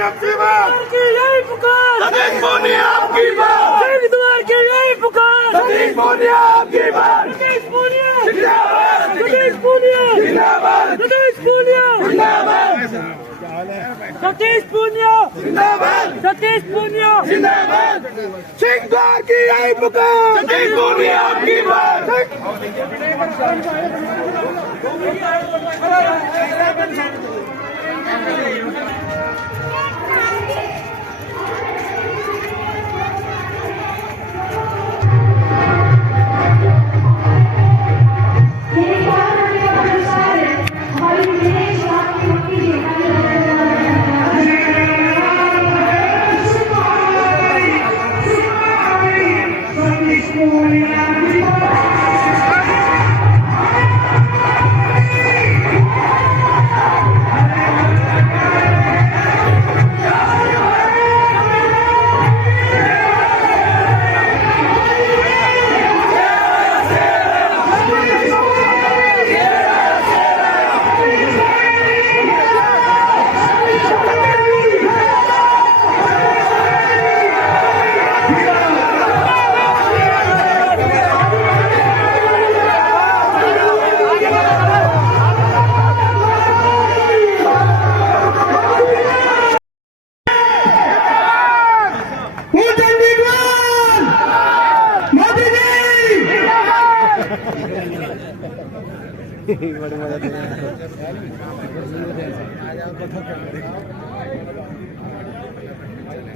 आपकी बात की यही पुकार, सतीश पूनिया आपकी बात, हरिद्वार की यही पुकार, सतीश पूनिया आपकी बात, सतीश पूनिया जिंदाबाद, सतीश पूनिया जिंदाबाद, सतीश पूनिया जिंदाबाद, सतीश पूनिया जिंदाबाद, सतीश पूनिया जिंदाबाद, सिंहद्वार की यही पुकार, सतीश पूनिया आपकी बात।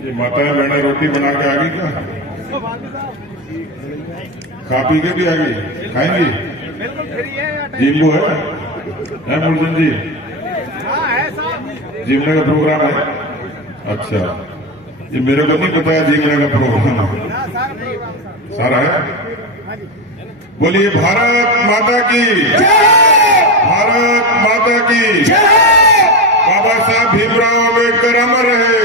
ये माताएं बहनें रोटी बना के आ गई क्या? खा पी के भी आ गई? खाएंगी? जिम्बो है मुर्जन जी? जिमने का प्रोग्राम है? अच्छा, ये मेरे को नहीं पता है जिमने का प्रोग्राम सारा है। बोलिए भारत माता की जय, भारत माता की जय। बाबा साहब भीमराव अम्बेडकर अमर रहे,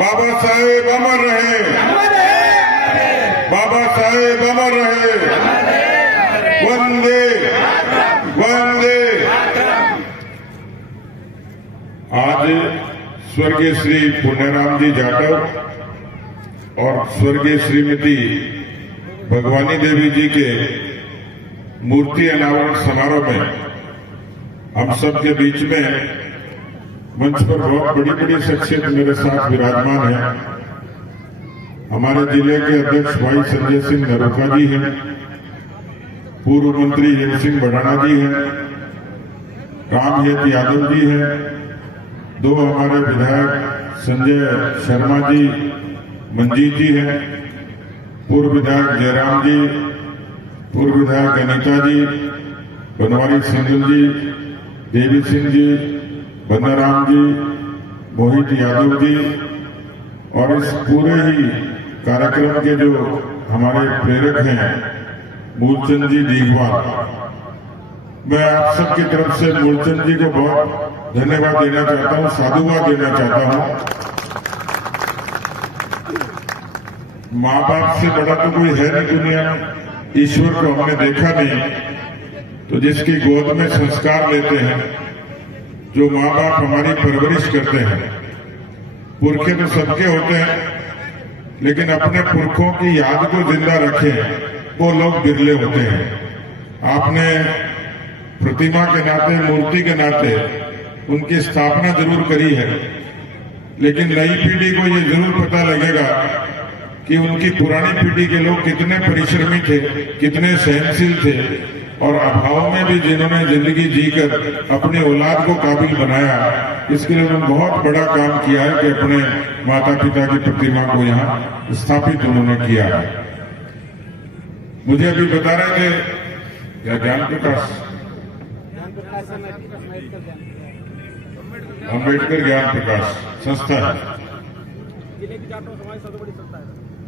बाबा साहेब अमर रहे, बाबा साहेब अमर रहे। वंदे वंदे। आज स्वर्गीय श्री पुण्यराम जी जाटव और स्वर्गीय श्रीमती भगवानी देवी जी के मूर्ति अनावरण समारोह में हम सब के बीच में मंच पर बहुत बड़ी बड़ी शख्सियत मेरे साथ विराजमान है। हमारे जिले के अध्यक्ष भाई संजय सिंह नरोखा जी हैं, पूर्व मंत्री हिम सिंह भड़ाना जी हैं, रामहेत यादव जी हैं, दो हमारे विधायक संजय शर्मा जी मंजीत जी हैं, पूर्व विधायक जयराम जी, पूर्व विधायक अनीता जी, बनवारी सिंगल जी, देवी सिंह जी, बन्नाराम जी, मोहित यादव जी और इस पूरे ही कार्यक्रम के जो हमारे प्रेरक हैं मूलचंद जी दीघवाल। मैं आप सबकी तरफ से मूलचंद जी को बहुत धन्यवाद देना चाहता हूं, साधुवाद देना चाहता हूं। माँ बाप से बड़ा तो कोई है नहीं दुनिया में, ईश्वर को हमने देखा नहीं, तो जिसकी गोद में संस्कार लेते हैं, जो माँ बाप हमारी परवरिश करते हैं। पुरखे तो सबके होते हैं, लेकिन अपने पुरखों की याद को जिंदा रखें वो लोग बिरले होते हैं। आपने प्रतिमा के नाते, मूर्ति के नाते उनकी स्थापना जरूर करी है, लेकिन नई पीढ़ी को ये जरूर पता लगेगा कि उनकी पुरानी पीढ़ी के लोग कितने परिश्रमी थे, कितने सहनशील थे और अभाव में भी जिन्होंने जिंदगी जीकर अपनी औलाद को काबिल बनाया। इसके लिए उन्होंने बहुत बड़ा काम किया है कि अपने माता पिता की प्रतिमा को यहाँ स्थापित उन्होंने किया है। मुझे अभी बता रहे थे क्या ज्ञान प्रकाश अम्बेडकर ज्ञान प्रकाश संस्था है,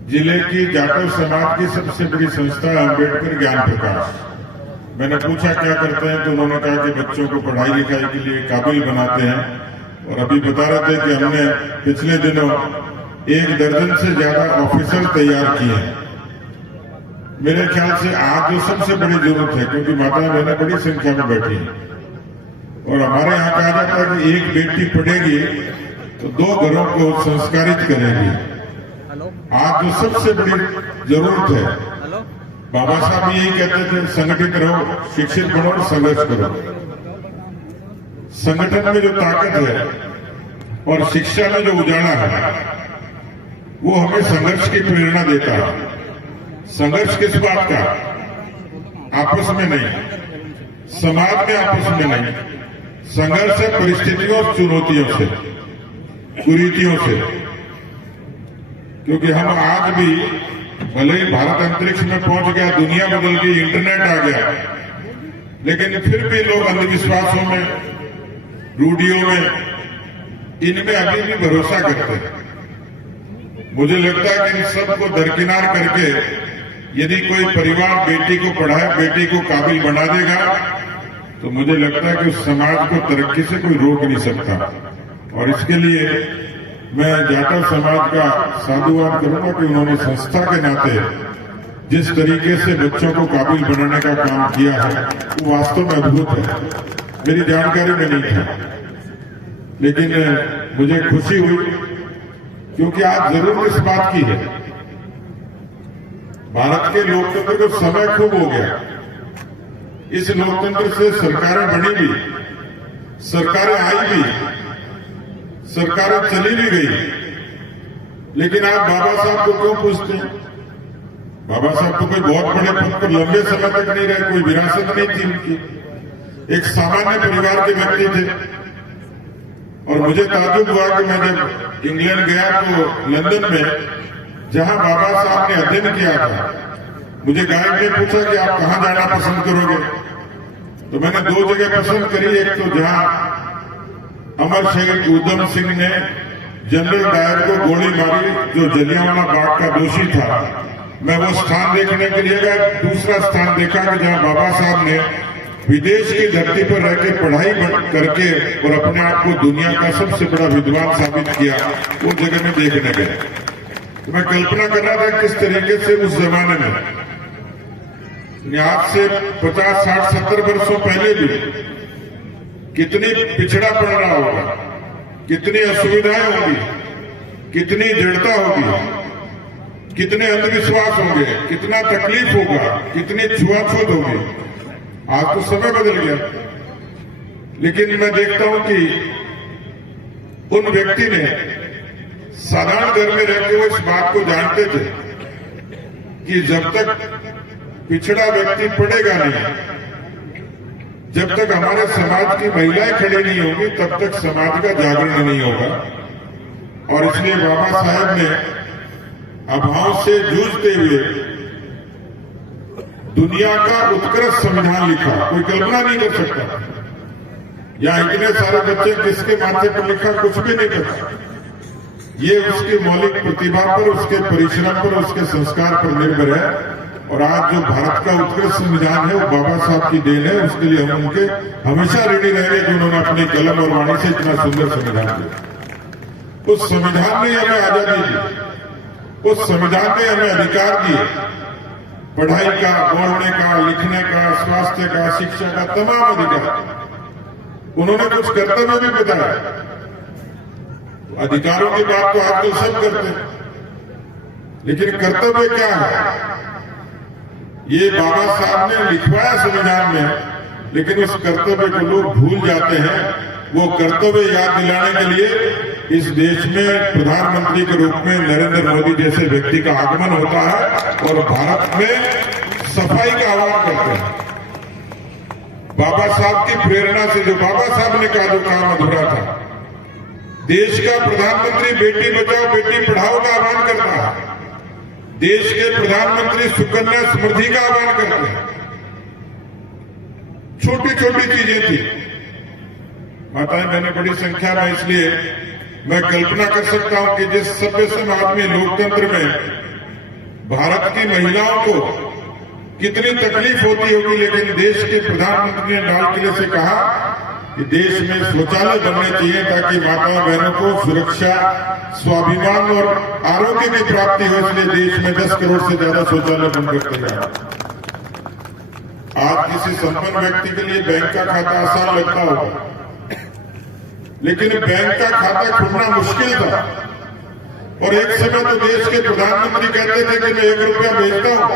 जिले की जाटव समाज की सबसे बड़ी संस्था है अम्बेडकर ज्ञान प्रकाश। मैंने पूछा क्या करते हैं, तो उन्होंने कहा कि बच्चों को पढ़ाई लिखाई के लिए काबिल बनाते हैं। और अभी बता रहे थे कि हमने पिछले दिनों 1 दर्जन से ज्यादा ऑफिसर तैयार किए हैं। मेरे ख्याल से आज जो सबसे बड़ी जरूरत है, क्योंकि माताएं बहनें बड़ी संख्या में बैठी हैं और हमारे यहाँ कहा जाता है कि एक बेटी पढ़ेगी तो 2 घरों को संस्कारित करेगी। आज जो सबसे बड़ी जरूरत है, बाबा साहब यही कहते थे, संगठित रहो, शिक्षित बनो और संघर्ष करो। संगठन में जो ताकत है और शिक्षा में जो उजाला है वो हमें संघर्ष की प्रेरणा देता है। संघर्ष किस बात का? आपस में नहीं, समाज में आपस में नहीं, संघर्ष है परिस्थितियों और चुनौतियों से, कुरीतियों से। क्योंकि हम आज भी, भले ही भारत अंतरिक्ष में पहुंच गया, दुनिया बदल गई, इंटरनेट आ गया, लेकिन फिर भी लोग अंधविश्वासों में, रूढ़ियों में, इनमें अभी भी भरोसा करते हैं। मुझे लगता है कि इन सबको दरकिनार करके यदि कोई परिवार बेटी को पढ़ाए, बेटी को काबिल बना देगा, तो मुझे लगता है कि उस समाज को तरक्की से कोई रोक नहीं सकता। और इसके लिए मैं जाटव समाज का साधुवाद करूंगा कि उन्होंने संस्था के नाते जिस तरीके से बच्चों को काबिल बनाने का काम किया है वो वास्तव में अद्भुत है। मेरी जानकारी में नहीं था, लेकिन मुझे खुशी हुई, क्योंकि आज जरूर इस बात की है, भारत के लोकतंत्र को समय खूब हो गया। इस लोकतंत्र से सरकारें बनी भी, सरकारें आई भी, सरकारें चली भी गई, लेकिन आप बाबा साहब को क्यों पूछते हैं? बाबा साहब तो कोई बहुत बड़े पद पर लंबे समय तक नहीं रहे, कोई विरासत नहीं थी उनकी, एक सामान्य परिवार के व्यक्ति थे। और मुझे ताज्जुब हुआ कि मैं जब इंग्लैंड गया तो लंदन में, जहां बाबा साहब ने अध्ययन किया था, मुझे गाइड ने पूछा कि आप कहां जाना पसंद करोगे, तो मैंने 2 जगह पसंद करी। एक तो जहां अमर शहीद उधम सिंह ने जनरल डायर को गोली मारी, जो जलियांवाला बाग का दोषी था, मैं वो स्थान देखने के लिए गया। दूसरा स्थान देखा कि जहां बाबा साहब ने विदेश की धरती पर रहकर पढ़ाई करके और अपने आप को दुनिया का सबसे बड़ा विद्वान साबित किया, वो जगह में देखने गए। तो मैं कल्पना कर रहा था किस तरीके से उस जमाने में, आज से 50, 60, 70 वर्षों पहले भी कितनी पिछड़ा पड़ रहा होगा, कितनी असुविधाएं होगी, कितनी जड़ता होगी, कितने अंधविश्वास होंगे, कितना तकलीफ होगा, कितनी छुआछूत होगी। आज तो समय बदल गया, लेकिन मैं देखता हूं कि उन व्यक्ति ने साधारण घर में रहकर वो इस बात को जानते थे कि जब तक पिछड़ा व्यक्ति पढ़ेगा नहीं, जब तक हमारे समाज की महिलाएं खड़ी नहीं होंगी, तब तक समाज का जागरण नहीं होगा। और इसलिए बाबा साहब ने अभाव से जूझते हुए दुनिया का उत्कृष्ट संविधान लिखा, कोई कल्पना नहीं कर सकता। यहां इतने सारे बच्चे किसके माथे पर लिखा, कुछ भी नहीं पता। ये उसकी मौलिक प्रतिभा पर, उसके परिश्रम पर, उसके संस्कार पर निर्भर है। और आज जो भारत का उत्कृष्ट संविधान है वो बाबा साहब की देन है। उसके लिए हम उनके हमेशा ऋणी रहेंगे कि उन्होंने अपनी कलम और वाणी से इतना सुंदर संविधान दिया। उस संविधान ने हमें आजादी दी, उस संविधान ने हमें अधिकार दिए, पढ़ाई का, बोलने का, लिखने का, स्वास्थ्य का, शिक्षा का, तमाम अधिकार। उन्होंने कुछ कर्तव्य भी बताया। अधिकारों की बात तो आजकल सब करते हैं, लेकिन कर्तव्य क्या है ये बाबा साहब ने लिखवाया संविधान में, लेकिन उस कर्तव्य को लोग भूल जाते हैं। वो कर्तव्य याद दिलाने के लिए इस देश में प्रधानमंत्री के रूप में नरेंद्र मोदी जैसे व्यक्ति का आगमन होता है और भारत में सफाई का आह्वान करते हैं। बाबा साहब की प्रेरणा से, जो बाबा साहब ने कहा, जो काम अधूरा था, देश का प्रधानमंत्री बेटी बचाओ बेटी पढ़ाओ का आह्वान करता है, देश के प्रधानमंत्री सुकन्या समृद्धि का आह्वान करते हैं। छोटी छोटी चीजें थी, माताएं बहनें बड़ी संख्या में, इसलिए मैं कल्पना कर सकता हूं कि जिस सभ्य समाज में, लोकतंत्र में भारत की महिलाओं को कितनी तकलीफ होती होगी, लेकिन देश के प्रधानमंत्री ने लाल किले से कहा कि देश में शौचालय बनने चाहिए ताकि माताओं बहनों को सुरक्षा, स्वाभिमान और आरोग्य की प्राप्ति हो। इसलिए देश में 10 करोड़ से ज्यादा शौचालय बनकर तैयार। आज किसी संपन्न व्यक्ति के लिए बैंक का खाता आसान लगता होगा, लेकिन बैंक का खाता खुलना मुश्किल था। और एक समय तो देश के प्रधानमंत्री कहते थे कि मैं 1 रुपया भेजता हूं,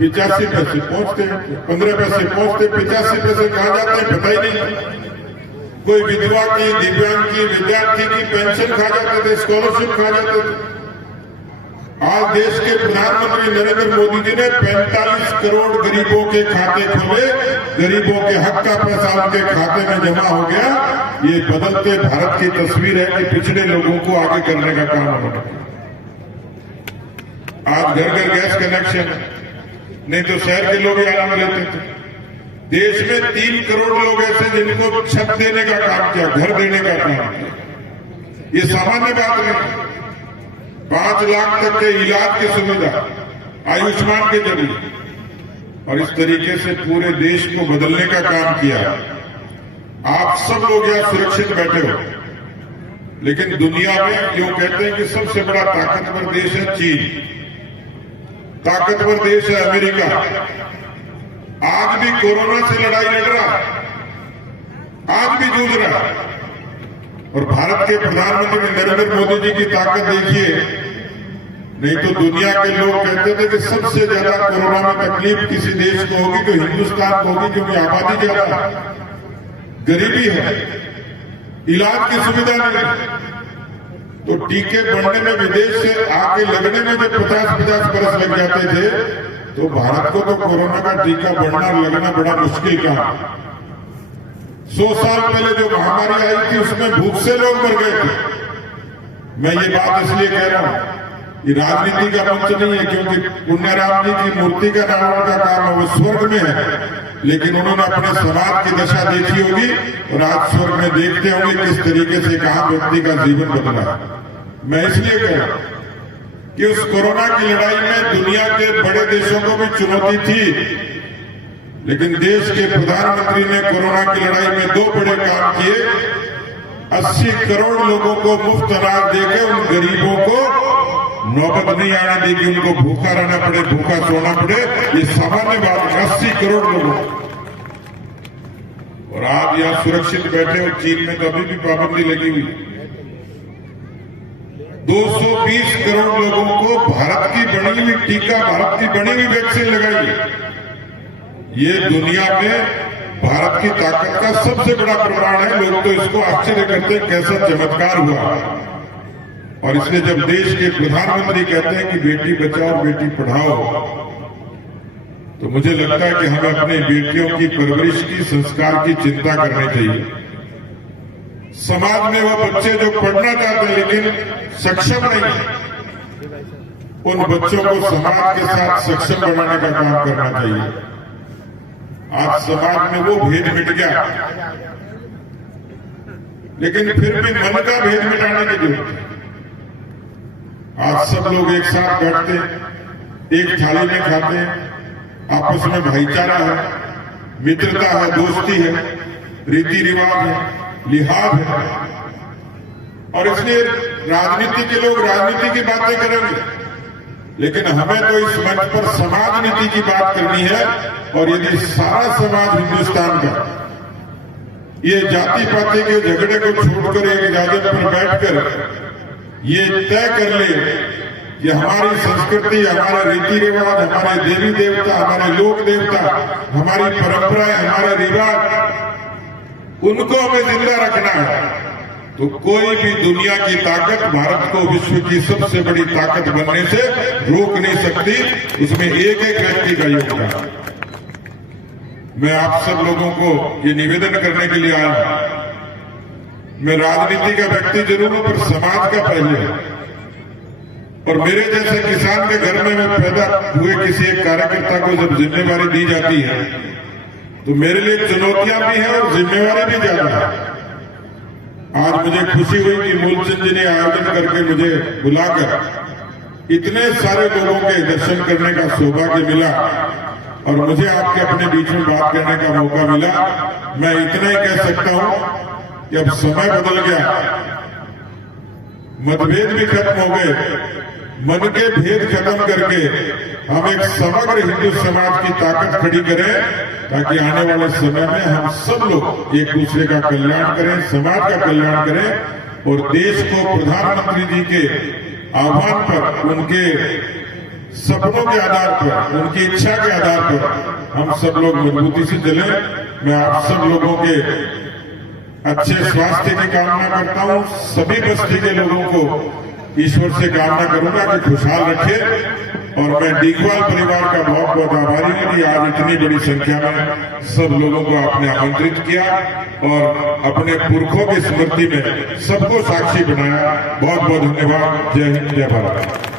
85 पैसे पहुंचते, 15 पैसे पहुंचते, 85 पैसे कहां जाते हैं पता ही नहीं। कोई विधवा की, दिव्यांग की, विद्यार्थी की पेंशन खा जाते थे, स्कॉलरशिप खा जाते थे। आज देश के प्रधानमंत्री नरेंद्र मोदी जी ने 45 करोड़ गरीबों के खाते खोले, गरीबों के हक का पैसा उनके खाते में जमा हो गया। ये बदलते भारत की तस्वीर है कि पिछड़े लोगों को आगे करने का काम हो रहा है। आज घर घर गैस कनेक्शन, नहीं तो शहर के लोग ही आराम लेते थे। देश में 3 करोड़ लोग ऐसे जिनको छत देने का काम किया, घर देने का काम किया। ये सामान्य बात नहीं। 5 लाख तक के इलाज की सुविधा आयुष्मान के जरिए, और इस तरीके से पूरे देश को बदलने का काम किया। आप सब लोग यहाँ सुरक्षित बैठे हो, लेकिन दुनिया में क्यों कहते हैं कि सबसे बड़ा ताकतवर देश है चीन, ताकतवर देश है अमेरिका। आज भी कोरोना से लड़ाई लड़ रहा है, आज भी जूझ रहा है। और भारत के प्रधानमंत्री नरेंद्र मोदी जी की ताकत देखिए। नहीं तो दुनिया के लोग कहते थे कि सबसे ज्यादा कोरोना में तकलीफ किसी देश को होगी तो हिंदुस्तान को होगी, क्योंकि आबादी ज्यादा है, गरीबी है, इलाज की सुविधा नहीं। तो टीके बनने में विदेश से आके लगने में जब 50-50 बरस लग जाते थे, तो भारत को तो कोरोना का टीका बनना लगना बड़ा मुश्किल काम। 100 साल पहले जो महामारी आई थी उसमें भूख से लोग मर गए थे। मैं ये बात इसलिए कह रहा हूं, ये राजनीति का मंच नहीं है, क्योंकि पुण्यराम जी की मूर्ति का निर्माण का काम है, वो स्वर्ग में है, लेकिन उन्होंने अपने समाज की दशा देखी होगी और आज स्वर्ग में देखते होंगे किस तरीके से कहां व्यक्ति का जीवन बदला। मैं इसलिए कह रहा हूं कि उस कोरोना की लड़ाई में दुनिया के बड़े देशों को भी चुनौती थी, लेकिन देश के प्रधानमंत्री ने कोरोना की लड़ाई में 2 बड़े काम किए। 80 करोड़ लोगों को मुफ्त अनाज देकर उन गरीबों को नौबत नहीं आने दी कि उनको भूखा रहना पड़े, भूखा सोना पड़े। ये सामान्य बात है, 80 करोड़ लोगों। और आप यहां सुरक्षित बैठे हो, चीन में तो अभी भी पाबंदी लगी हुई। 220 करोड़ लोगों को भारत की बनी हुई टीका, भारत की बनी हुई वैक्सीन लगाई है। ये दुनिया में भारत की ताकत का सबसे बड़ा प्रमाण है। लोग तो इसको आश्चर्य करते हैं कैसा चमत्कार हुआ। और इसलिए जब देश के प्रधानमंत्री कहते हैं कि बेटी बचाओ बेटी पढ़ाओ, तो मुझे लगता है कि हमें अपने बेटियों की परवरिश की, संस्कार की चिंता करनी चाहिए। समाज में वो बच्चे जो पढ़ना चाहते हैं लेकिन सक्षम नहीं है, उन बच्चों को समाज के साथ सक्षम बनाने का काम करना चाहिए। आज समाज में वो भेद मिट गया, लेकिन फिर भी मन का भेद मिटाने की जरूरत है। आज सब लोग एक साथ बैठते हैं, एक थाली में खाते हैं, आपस में भाईचारा है, मित्रता है, दोस्ती है, रीति रिवाज है, लिहाज है। और इसलिए राजनीति के लोग राजनीति की बातें करेंगे, लेकिन हमें तो इस मंच पर समाज नीति की बात करनी है। और यदि सारा समाज हिंदुस्तान का ये जाति पाति के झगड़े को छोड़कर एक जागत पर बैठकर ये तय कर ले कि हमारी संस्कृति, हमारा रीति रिवाज, हमारे देवी देवता, हमारे लोक देवता, हमारी परंपराएं, हमारे रिवाज, उनको हमें जिंदा रखना है, तो कोई भी दुनिया की ताकत भारत को विश्व की सबसे बड़ी ताकत बनने से रोक नहीं सकती। उसमें एक एक व्यक्ति का योगदान। मैं आप सब लोगों को ये निवेदन करने के लिए आया हूं। मैं राजनीति का व्यक्ति जरूर हूं, पर समाज का पहले है। और मेरे जैसे किसान के घर में मैं पैदा हुए किसी एक कार्यकर्ता को जब जिम्मेवारी दी जाती है, तो मेरे लिए चुनौतियां भी हैं और जिम्मेवारी भी ज्यादा है। आज मुझे खुशी हुई कि मूलचंद जी ने आयोजन करके मुझे बुलाकर इतने सारे लोगों के दर्शन करने का सौभाग्य मिला। और मुझे आपके अपने बीच में बात करने का मौका मिला। मैं इतना ही कह सकता हूं कि अब समय बदल गया, मतभेद भी खत्म हो गए, मन के भेद खत्म करके हम एक समग्र हिंदू समाज की ताकत खड़ी करें, ताकि आने वाले समय में हम सब लोग एक दूसरे का कल्याण करें, समाज का कल्याण करें और देश को प्रधानमंत्री जी के आह्वान पर, उनके सपनों के आधार पर, उनकी इच्छा के आधार पर हम सब लोग मजबूती से चलें। मैं आप सब लोगों के अच्छे स्वास्थ्य की कामना करता हूं। सभी बस्ती के लोगों को ईश्वर से कामना करूंगा कि खुशहाल रखे। और मैं डीगवाल परिवार का बहुत बहुत आभारी हूं कि आज इतनी बड़ी संख्या में सब लोगों को आपने आमंत्रित किया और अपने पुरखों की स्मृति में सबको साक्षी बनाया। बहुत बहुत धन्यवाद। जय हिंद, जय भारत।